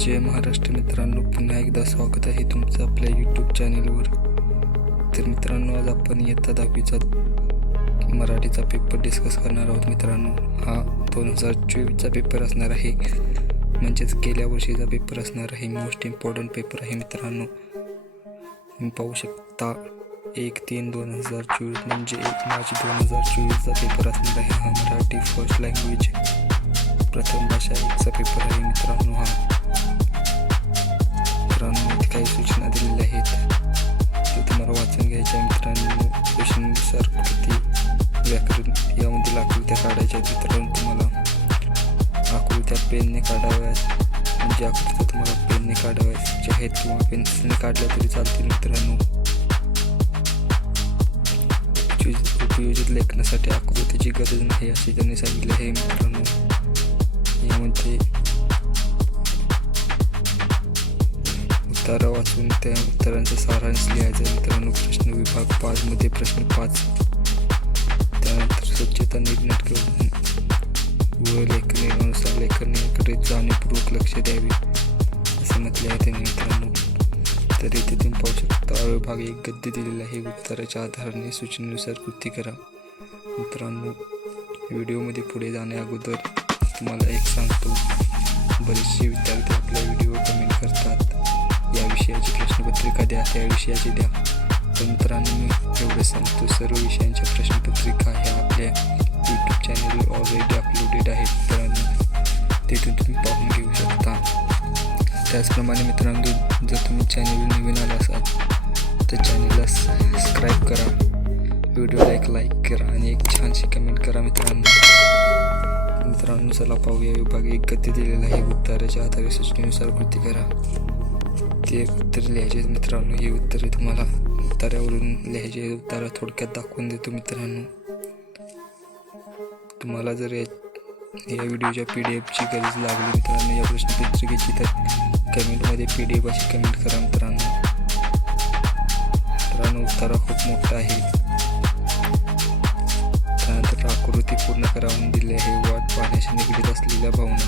जय महाराष्ट्र मित्रांनो, पुन्हा एकदा स्वागत आहे तुमचं आपल्या यूट्यूब चॅनलवर. तर मित्रांनो, आज आपण इयत्ता 10वीचा मराठीचा पेपर डिस्कस करणार आहोत. मित्रांनो, हा 2024चा पेपर असणार आहे, म्हणजेच गेल्या वर्षीचा पेपर असणार आहे. मोस्ट इम्पॉर्टंट पेपर आहे मित्रांनो. तुम्ही पाहू शकता 1/3/2024 म्हणजे 1 मार्च 2024चा पेपर असणार आहे. हा मराठी फर्स्ट लँग्वेज प्रथम भाषा 1चा पेपर आहे मित्रांनो. मित्रांनो, काही सूचना दिलेल्या आहेत ते तुम्हाला वाचून घ्यायच्या आहे मित्रांनो. प्रश्नानुसार कृती, व्याकरण यामधील आकृत्या काढायच्या आहेत मित्रांनो. तुम्हाला आकृत्या पेनने काढाव्यात, म्हणजे आकृत्या तुम्हाला पेनने काढाव्याच्या आहेत किंवा पेन्सिलने काढल्या तरी चालतील मित्रांनो. उपयोजित लेखनासाठी आकृतीची गरज नाही असे त्यांनी सांगितले आहे मित्रांनो. यामध्ये उत्तर वाचून त्या उत्तरांचा सारांश लिहायचा आहे मित्रांनो. प्रश्न विभाग 5 मध्ये प्रश्न 5, त्यानंतर स्वच्छता, नीटनेटके व लेखनानुसार लेखनाकडे जाणीवपूर्वक लक्ष द्यावे असे म्हटले आहे त्यांनी मित्रांनो. तर इथे तुम्ही पाहू शकता विभाग 1 गद्य दिलेला आहे. उत्तराच्या आधाराने सूचनेनुसार कृती करा. मित्रांनो, व्हिडिओमध्ये पुढे जाण्या अगोदर तुम्हाला एक सांगतो, बरेचसे विद्यार्थी आपल्या व्हिडिओ कमेंट करतात, या विषयाची प्रश्नपत्रिका द्या, त्या विषयाची द्या. तर मित्रांनो, मी एवढं सांगतो, सर्व विषयांच्या प्रश्नपत्रिका ह्या आपल्या यूट्यूब चॅनलवर ऑलरेडी अपलोडेड आहेत मित्रांनो. तिथून तुम्ही पाहून घेऊ शकता. त्याचप्रमाणे मित्रांनो, जर तुम्ही चॅनलवर नवीन आला असाल तर चॅनलला सबस्क्राईब करा, व्हिडिओला लाईक करा आणि एक छानशी कमेंट करा मित्रांनो. चला पाहूया. विभाग 1 गद्य दिलेला आहे. उत्तराच्या आधारे सूचनेनुसार कृती करा. ते उत्तर लिहायचे मित्रांनो. हे उत्तर तुम्हाला उत्तरावरून लिहायचे. उत्तर थोडक्यात दाखवून देतो मित्रांनो. तुम्हाला जर या व्हिडिओच्या PDF ची गरज लागली मित्रांनो, या प्रश्नपत्रिकेची, तर कमेंटमध्ये PDF अशी कमेंट करा मित्रांनो. उत्तर खूप मोठा आहे. त्यानंतर आकृती पूर्ण करावून दिले आहे. वाट पाहण्याशी निगडीत असलेल्या भावना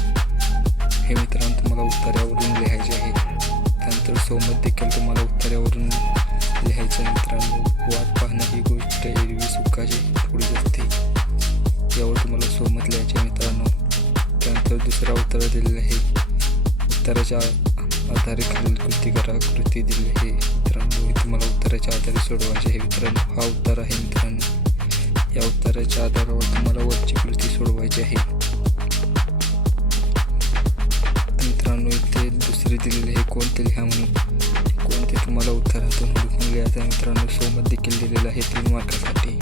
हे मित्रांनो तुम्हाला उत्तरावरून लिहायचे आहे. त्यानंतर सोमत देखील तुम्हाला उत्तरावरून लिहायचं आहे मित्रांनो. वाट पाहणं ही गोष्ट एरवी सुखाची थोडीच असते, यावर तुम्हाला सोमत लिहायचे आहे मित्रांनो. त्यानंतर दुसरा उत्तर दिलेलं आहे. उत्तराच्या आधारे खालील कृती करा. कृती दिली आहे मित्रांनो. हे तुम्हाला उत्तराच्या आधारे सोडवायचे आहे मित्रांनो. हा उत्तर आहे मित्रांनो. या उत्तराच्या आधारावर तुम्हाला वरची कृती सोडवायची आहे. मित्रांनो, इथे दुसरी दिलेली आहे कोणते लिहा म्हणून. कोणते तुम्हाला उत्तरातून हुडकून लिहायचं आहे मित्रांनो. सोमत देखील दिलेलं आहे 3 मार्कासाठी.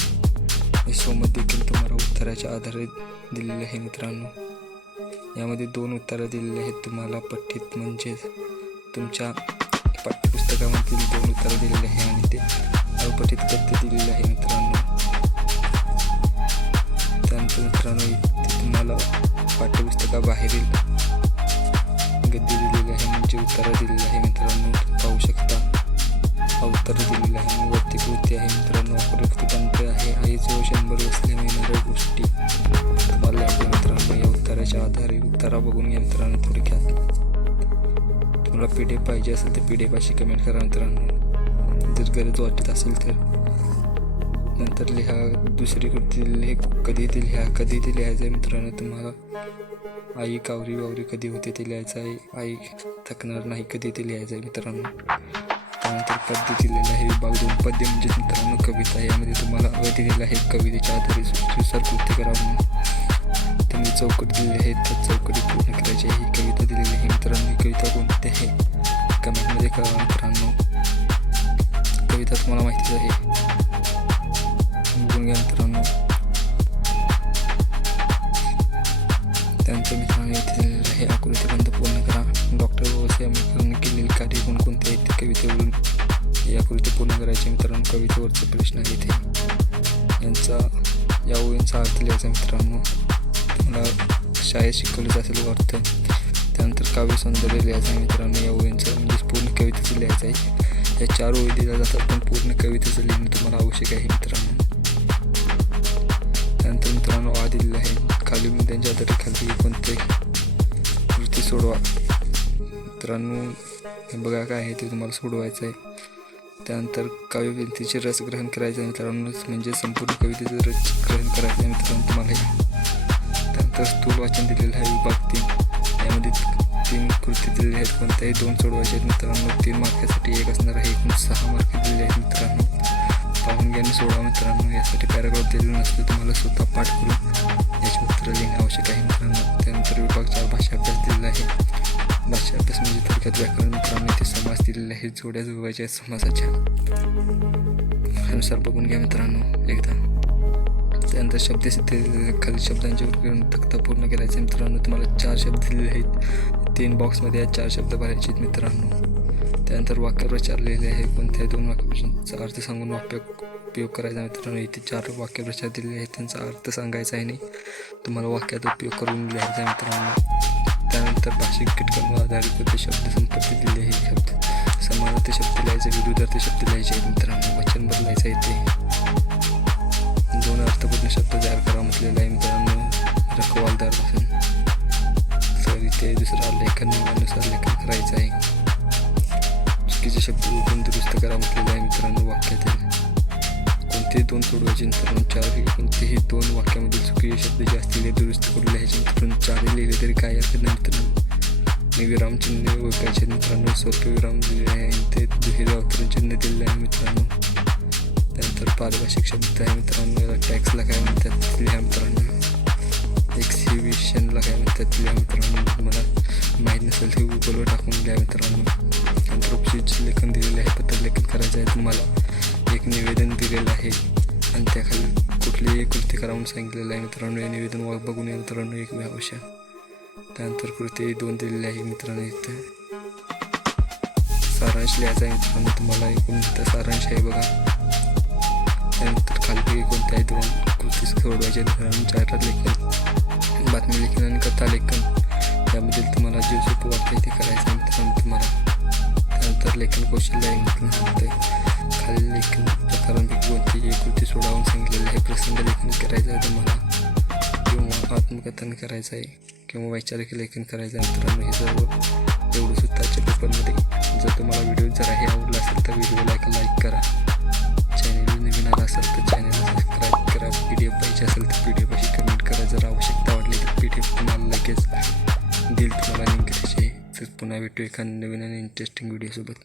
हे सोमत देखील तुम्हाला उत्तराच्या आधारे दिलेले आहे मित्रांनो. यामध्ये 2 उत्तरं दिलेली आहेत तुम्हाला पठ्ठीत, म्हणजेच तुमच्या पाठ्यपुस्तकामधील 2 उत्तरं दिलेली आहे आणि ते अल्पठित गद्य दिलेले आहे मित्रांनो. त्यानंतर मित्रांनो, इथे तुम्हाला पाठ्यपुस्तकाबाहेरील गद्य दिलेले आहे, म्हणजे उत्तरं दिलेले आहे मित्रांनो. पाहू शकता हा उत्तर दिलेलं आहे आणि वरती कृती आहे मित्रांनो. अप्रतिबंध आहे जो 100 बसल्या मिळणाऱ्या गोष्टी तुम्हाला आहे मित्रांनो. या उत्तराच्या आधारे उत्तरा बघून घ्या मित्रांनो. थोडक्यात तुम्हाला PDF पाहिजे असेल तर PDF अशी कमेंट करा मित्रांनो. जर गरज वाटत असेल तर नंतर लिहा. दुसरी कृती कधी ते लिहा. कधी ते लिहायचं आहे मित्रांनो तुम्हाला. आई कावरी वावरी कधी होते ते लिहायचं आहे. आई थकणार नाही कधी ते लिहायचं आहे मित्रांनो. त्यानंतर पद्य दिलेलं आहे. विभाग 2 पद्य म्हणजे मित्रांनो कविता. यामध्ये तुम्हाला दिलेलं आहे कवितेच्या आधारे सूचनेनुसार कृती करा म्हणून त्यांनी चौकट दिलेली आहे. तर चौकटी पूर्ण करायची आहे. ही कविता दिलेली आहे मित्रांनो. ही कविता कोणती आहे कमेंटमध्ये कळवा मित्रांनो. कविता तुम्हाला माहितीच आहे, बघून घ्या मित्रांनो. त्यानंतर मित्रांनो इथे दिलेलं आहे आकृतीबंध पूर्ण करा. डॉक्टर बाबासाहेब आंबेडकरांनी केलेले कार्य कोणकोणते आहेत ते कवितेवरून ही आकृती पूर्ण करायची मित्रांनो. कवितेवरचे प्रश्न आहे ते यांचा या ओळींचा अर्थ लिहायचा मित्रांनो. तुम्हाला शाळेत शिकवलं असेल अर्थ. त्यानंतर काव्य सौंदर्य लिहायचं आहे मित्रांनो. या ओळींचं म्हणजे पूर्ण कवितेचं लिहायचं आहे. या 4 ओळी दिल्या जातात, पण पूर्ण कवितेचं लिहिणं तुम्हाला आवश्यक आहे मित्रांनो. त्यानंतर मित्रांनो दिलेलं आहे. खाली त्यांच्या आधारे खाली कोणते कृती सोडवा. मित्रांनो हे बघा काय आहे ते तुम्हाला सोडवायचं आहे. त्यानंतर काव्यविंतीचे रस ग्रहण करायचं आहे मित्रांनो, म्हणजे संपूर्ण कवितेचं रस ग्रहण करायचं आहे मित्रांनो तुम्हाला. त्यानंतर स्थूल वाचन दिलेलं आहे विभाग 3. यामध्ये 3 कृती दिलेल्या आहेत, कोणत्याही 2 सोडवायचे आहेत मित्रांनो. 3 मार्कासाठी 1 असणार आहे, एकूण 6 मार्क दिलेले आहेत मित्रांनो. पाहून घ्या आणि सोडा मित्रांनो. यासाठी पॅराग्राफ दिलेलं नसतं, तुम्हाला स्वतः पाठ करून याची उत्तरं लिहिणे आवश्यक आहे मित्रांनो. त्यानंतर विभाग 4 भाषा अभ्यास दिलेला आहे. भाषा अभ्यास म्हणजे थोडक्यात व्याकरण मित्रांनो. इथे समास दिलेले आहेत, जोड्या जुळवायच्या आहेत समासाच्या. अनुसार बघून घ्या मित्रांनो एकदा. त्यानंतर शब्दसिद्धी खाली शब्दांचे वर्गीकरण तक्ता पूर्ण करायचं आहे मित्रांनो. तुम्हाला 4 शब्द दिलेले आहेत, 3 बॉक्समध्ये 4 शब्द भरायचे आहेत मित्रांनो. त्यानंतर वाक्यप्रचार लिहिले आहे, कोणत्याही 2 वाक्यप्रचारांचा अर्थ सांगून वाक्य उपयोग करायचा मित्रांनो. इथे 4 वाक्यप्रचार दिलेले आहेत, त्यांचा अर्थ सांगायचा आहे नाही, तुम्हाला वाक्यात उपयोग करून लिहायचा आहे मित्रांनो. त्यानंतर भाषिक कीटकांवर आधारित होते शब्द संपत्ती दिली आहे. शब्द समानार्थी शब्द लिहायचे, विरुद्धार्थी शब्द लिहायचे आहेत मित्रांनो. वचन बदलायचं आहे ते. 2 अर्थपूर्ण शब्द तयार करा म्हटलेला आहे मित्रांनो रखवालदारपासून. तर इथे दुसरा लेखन नियमानुसार लेखन करायचं आहे. चुकीचे शब्द उठून दुरुस्त करा म्हटलेलं आहे मित्रांनो वाक्यातील. कोणतेही 2 सोडवायचे मित्रांनो. 4 कोणतेही 2 वाक्यामध्ये चुकीचे शब्द जे असतील ते दुरुस्त करून लिहायचे मित्रांनो. 4 लिहिले तरी काय हरकत नाही मित्रांनो. विरामचिन्ह ओळखायचे मित्रांनो. स्वल्पविराम दिले आहे, ते दुहेरी अवतरण चिन्ह दिले आहे मित्रांनो. त्यानंतर पारिभाषिक शब्द आहे मित्रांनो. याला टॅक्सला काय म्हणतात लिहा मित्रांनो. एक्झिबिशनला काय म्हणतात लिहा मित्रांनो. तुम्हाला माहीत नसेल ते गुगलवर टाकून लिहा मित्रांनो. नंतर उपशीचे लेखन दिलेले आहे, पत्र लेखन करायचं आहे तुम्हाला. एक निवेदन दिलेलं आहे आणि त्याखाली कुठलीही कृती करा म्हणून सांगितलेलं आहे मित्रांनो. हे निवेदन बघून या मित्रांनो एक व्यावशा. त्यानंतर कृती 2 दिलेली आहे मित्रांनो. इथं सारांश लिहायचा आहे मित्रांनो. तुम्हाला एकूण सारांश आहे बघा. त्यानंतर खाली कोणत्याही 2 कृती सोडवायच्या मित्रांनो. जाहिरात लेखन, बातमी लेखन आणि कथा लेखन यामधील तुम्हाला जे सोपं वाटतं ते करायचं आहे मित्रांनो तुम्हाला. त्यानंतर लेखन कौशल्य आहे मित्रांनो. खाली लेखन प्रकारांपैकी कोणतीही एक कृती सोडावून सांगितलेलं आहे. प्रसंग लेखन करायचं आहे तुम्हाला, किंवा आत्मकथन करायचं आहे, किंवा वैचारिक लेखन करायचं आहे मित्रांनो. हे सर्व एवढं सुद्धाच्या पेपरमध्ये. जर तुम्हाला व्हिडिओ जर हे आवडला असेल तर व्हिडिओला लाईक करा. चॅनल नवीन आला असेल तर चॅनलला सबस्क्राईब करा. PDF पाहिजे असेल तर PDF कमेंट करा. जर आवश्यकता वाटली तर PDF तुम्हाला लगेच देईल तुम्हाला लिंक त्याची. तर पुन्हा भेटू एका नवीन आणि इंटरेस्टिंग व्हिडिओसोबत.